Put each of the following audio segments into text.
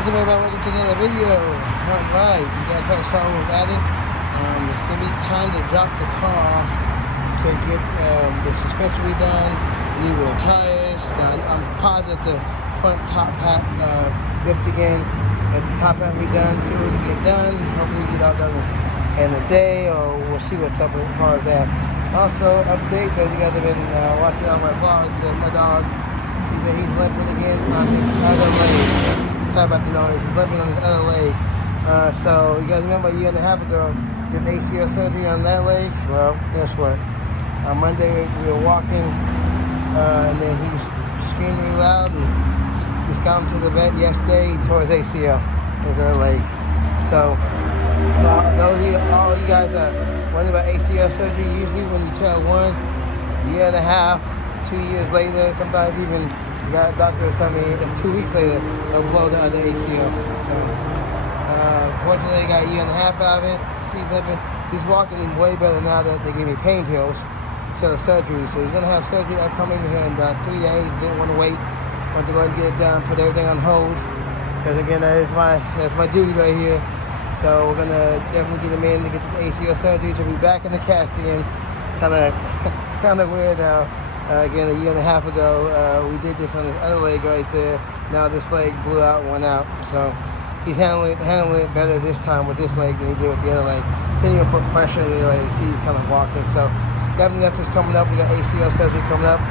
What's up, everybody? Welcome to another video. Alright, you guys probably saw what was at it. It's going to be time to drop the car to get the suspension redone, new rear tires. I'm positive the front top hat ripped again. Get the top hat redone, see what we can get done. Hopefully we get all done in a day, or we'll see what's up as far as that. Also, update that you guys have been watching all my vlogs. My dog, see that he's limping again on his other leg. Sorry about the noise. He's limping on his other leg. So you guys remember a year and a half ago, did ACL surgery on that leg? Well, guess what? On Monday we were walking, and then he screamed really loud, and just got him to the vet yesterday. He tore his ACL, his other leg. So those of you, all you guys are wondering about ACL surgery, usually when you tell one, year and a half, 2 years later, sometimes even you got a doctor tell me that 2 weeks later they'll blow the other ACL. So fortunately, I got a year and a half out of it. He's walking way better now that they gave me pain pills until surgery. So he's gonna have surgery upcoming here in 3 days. Didn't want to wait. Want to go ahead and get it done. Put everything on hold. Because again, that's my duty right here. So we're gonna definitely get him in to get this ACL surgery. So we'll be back in the cast again. Kind of weird now. Again, a year and a half ago, we did this on his other leg right there. Now this leg blew out and went out. So he's handling it better this time with this leg than he did with the other leg. Didn't even put pressure on the other leg. See, he's kind of walking. So definitely that's what's coming up. We got ACL surgery coming up.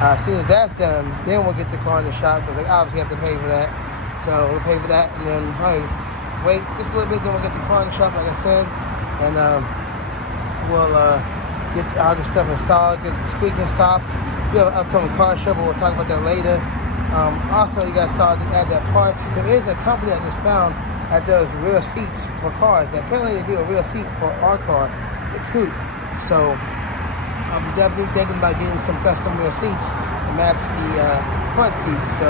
As soon as that's done, then we'll get the car in the shop, because they obviously have to pay for that. So we'll pay for that, and then probably wait just a little bit, then we'll get the car in the shop, like I said, and we'll get all this stuff installed, get the squeaking stopped. We have an upcoming car show, but we'll talk about that later. Also, you guys saw that at that parts. There is a company I just found that does real seats for cars. Apparently they do a real seat for our car, the coupe. So I'm definitely thinking about getting some custom real seats to match the front seats. So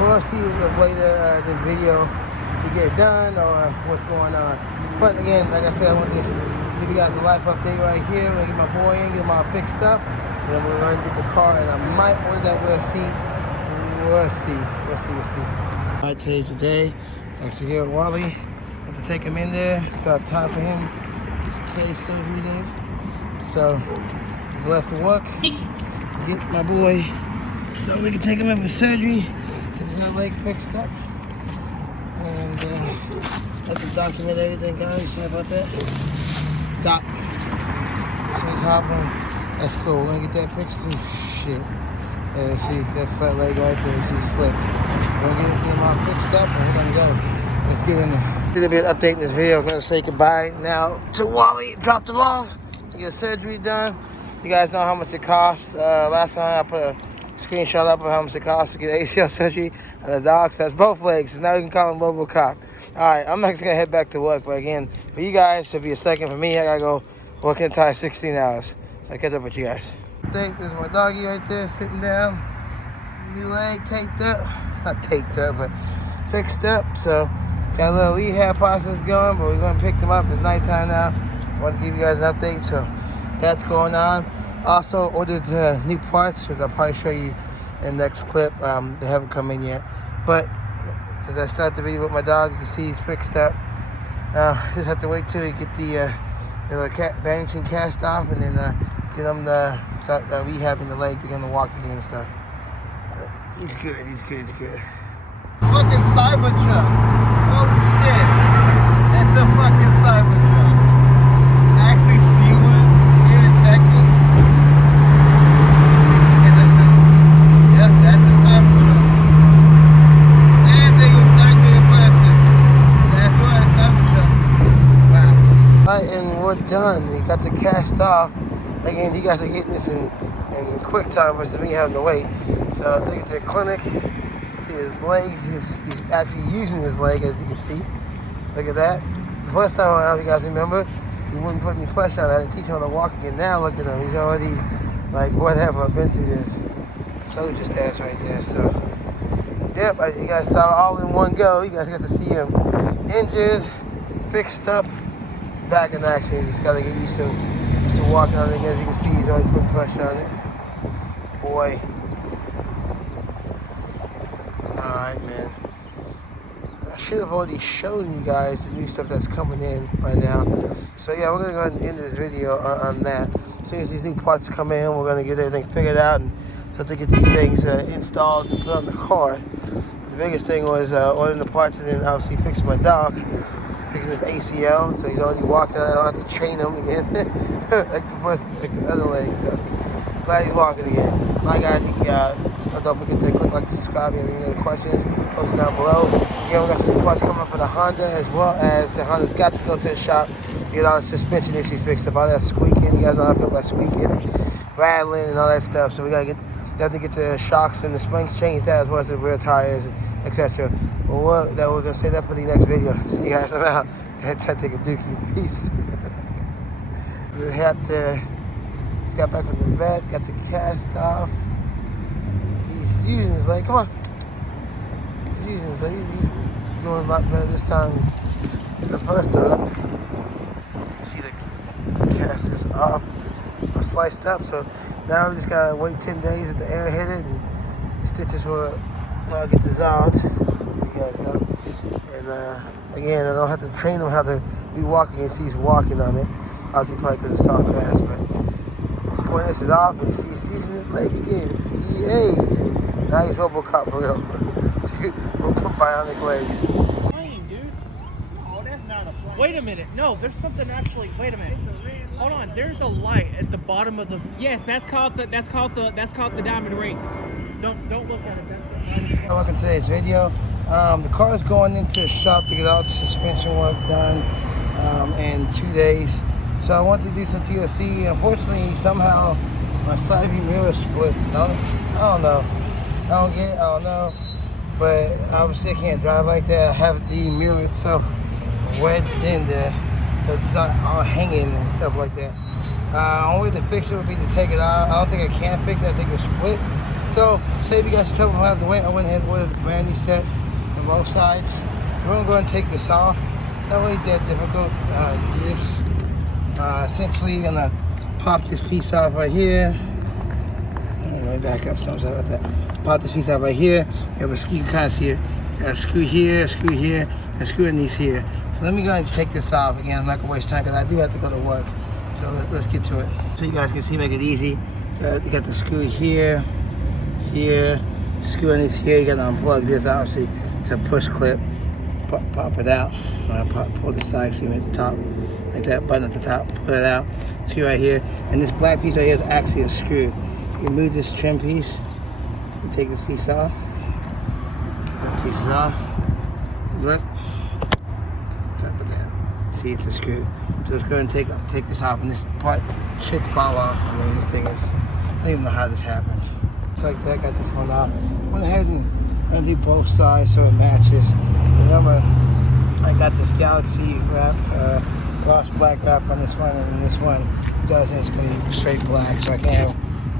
we'll see later this video to get it done, or what's going on. But again, like I said, I want to give you guys a life update right here. We're gonna get my boy in, get him all fixed up, and then we're going to get the car, and I might order that real seat. We'll see. All right, today's the day. Actually here at Wally. Have to take him in there. Got time for him. It's today's surgery day. So he's left for work. Get my boy so we can take him in for surgery. Get his other leg fixed up. And let them document everything, guys. Sorry about that. Stop. That's cool. We're gonna get that fixed and shit. See, that's that leg right there. She's slipped. We're gonna get him all fixed up, and we're gonna go. Let's get in there. A little bit of update in this video. I'm gonna say goodbye now to Wally. Dropped him off to get surgery done. You guys know how much it costs. Last time I put a screenshot up of how much it costs to get ACL surgery on the dog. So that's both legs. So now we can call him RoboCop. All right, I'm next gonna head back to work. But again, for you guys, should be a second. For me, I gotta go work the entire 16 hours. So I catch up with you guys. There's my doggy right there sitting down. New leg taped up. Not taped up, but fixed up. So got a little rehab process going, but we're going to pick them up. It's nighttime now. So I want to give you guys an update. So that's going on. Also ordered new parts, which I'll probably show you in the next clip. They haven't come in yet. But since I start the video with my dog, you can see he's fixed up. Just have to wait till we get the bandaging cast off, and then get him rehabbing the leg to get him to walk again and stuff. But he's good. Fucking Cybertruck. Holy shit. That's a fucking Cybertruck. Actually see one in Texas. Yep, that's a Cybertruck. That thing is ugly in person. That's why it's Cybertruck. Wow. Alright, and we're done. He got the cast off. Again, you guys are getting this in quick time versus me having to wait. So I take it to the clinic. His leg, he's actually using his leg, as you can see. Look at that. The first time around, you guys remember, he wouldn't put any pressure on it. I didn't teach him how to walk again. Now look at him. He's already like, whatever, I've been through this. Soldier's ass right there. So, yep, you guys saw all in one go. You guys got to see him injured, fixed up, back in action. You just got to get used to walking on it. As you can see, he's already putting pressure on it. Boy. Alright, man. should have already shown you guys the new stuff that's coming in by now. So yeah, we're gonna go ahead and end this video on that. As soon as these new parts come in, we're gonna get everything figured out and start to get these things installed and put on the car. The biggest thing was ordering the parts and then obviously fixing my dog, fixing his ACL, so he's already walking. I don't have to train him again, like the other leg. So glad he's walking again. Alright guys, don't forget to click like and subscribe. If you have any other questions, post it down below. Again, we got some new parts coming up for the Honda, as well as the Honda's got to go to the shop, get all the suspension issues fixed up, all that squeaking. You guys know how I feel about squeaking, rattling, and all that stuff. So we gotta definitely get the shocks and the springs changed out, as well as the rear tires, etc. Well, we're gonna say that for the next video. See you guys. I'm out. Try to take a dookie. Peace. He got back from the vet, got the cast off. He's using his leg. Come on. He's using his leg. He's doing a lot better this time than the first time. See, the cast is off, sliced up. So now we just gotta wait 10 days at the air hit it, and the stitches will get dissolved. You guys know. And again, I don't have to train him how to be walking, and he's walking on it. Obviously, probably because it's soft grass, but point this is off, and you see he's using his leg again. Yay! Now he's Robocop for real. Dude, we'll put bionic legs. Plane, dude. Oh, that's not a plane. Wait a minute. No, there's something actually. Wait a minute. It's a red light. Hold on. There's a light at the bottom of the. Yes, that's called the diamond ring. Don't look at it. That's the. Welcome to today's video. The car is going into the shop to get all the suspension work done in 2 days. So I wanted to do some TLC. Unfortunately, somehow my side view mirror split. No, I don't know. I don't know. But obviously I can't drive like that. I have the mirror itself wedged in there, so it's not all hanging and stuff like that. Only way to fix it would be to take it out. I don't think I can fix it. I think it's split. So save you guys some trouble from having to wait. I went ahead and ordered a brand new set on both sides. We're gonna go ahead and take this off. Not really that difficult. Essentially, you're gonna pop this piece off right here. Let me back up some stuff about that. Pop this piece off right here. You can kind of see it. A screw here, and screw underneath here. So let me go ahead and take this off. Again, I'm not gonna waste time because I do have to go to work. So let's get to it. So you guys can see, make it easy. You got the screw here, the screw underneath here. You got to unplug this. Obviously, it's a push clip. Pop it out. Pull the side, see at the top. Like that button at the top, pull it out, screw right here, and this black piece right here is actually a screw. You remove this trim piece, you take this piece off, that piece is off, look, top of that, see it's a screw. So let's go and take this off, and this part should fall off. I mean, this thing is, I don't even know how this happened. It's like that, got this one off. Went ahead and do both sides so it matches. Remember, I got this Galaxy wrap, gloss black wrap on this one, and this one doesn't. It's going to be straight black, so I can have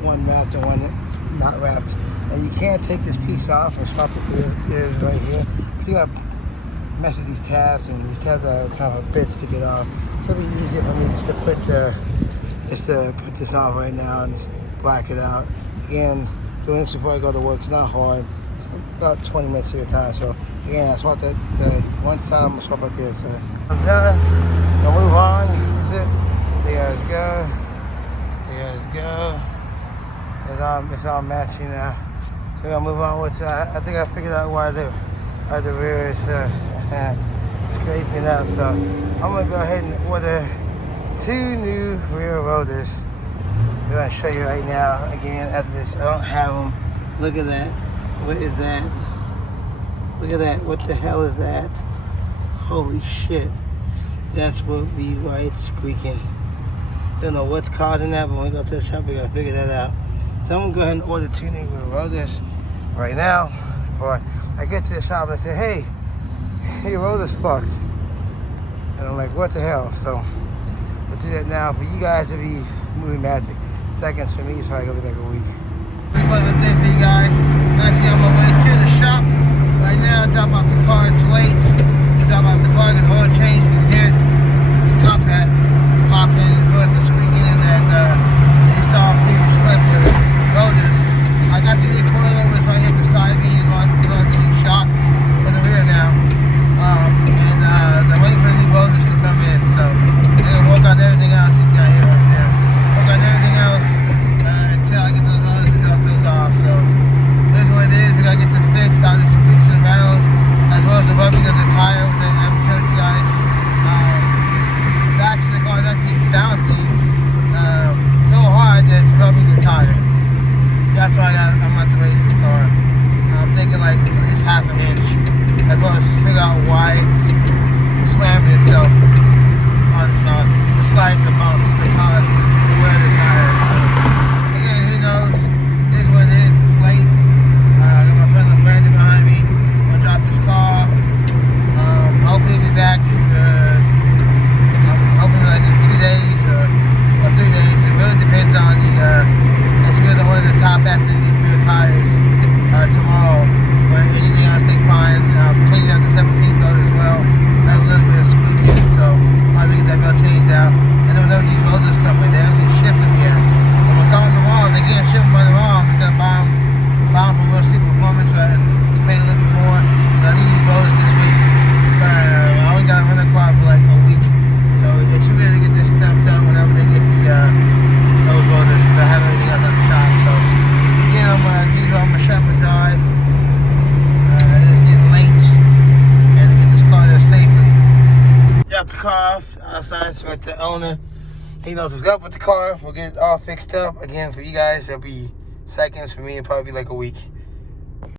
one wrapped and one not wrapped. And you can't take this piece off and swap it to this right here. You got to mess with these tabs, and these tabs are kind of bits to get off. So it'll be easier for me just to put this off right now and just black it out. Again, doing this before I go to work is not hard. It's about 20 minutes of your time. So again, I swap that one side, I'm gonna swap out the other side. I'm done. Gonna move on. That's it. There you guys go. It's all matching now. So we're gonna move on with. I think I figured out why the rear is scraping up. So I'm gonna go ahead and order 2 new rear rotors. I'm gonna show you right now. Again, after this, I don't have them. Look at that. What is that? Look at that. What the hell is that? Holy shit. That's what we write squeaking. Don't know what's causing that, but when we go to the shop, we gotta figure that out. So I'm gonna go ahead and order 2 new rotors right now. Before I get to the shop and I say, hey, your rotor's fucked. And I'm like, what the hell? So let's do that now. For you guys, it'll be movie magic. Seconds for me, it's probably gonna be like a week. Quick update for you guys. I'm actually on my way to the shop right now. Drop out the car, it's late. Drop out the car, get the oil change, you can hear the top hat popping, as well as the squeaking in that you saw previous clip with the rotors. I got the new coilovers right here beside me, and I'm doing shocks for the rear now. the car off outside with the owner. He knows what's up with the car. We'll get it all fixed up. Again, for you guys, it'll be seconds. For me, it'll probably be like a week.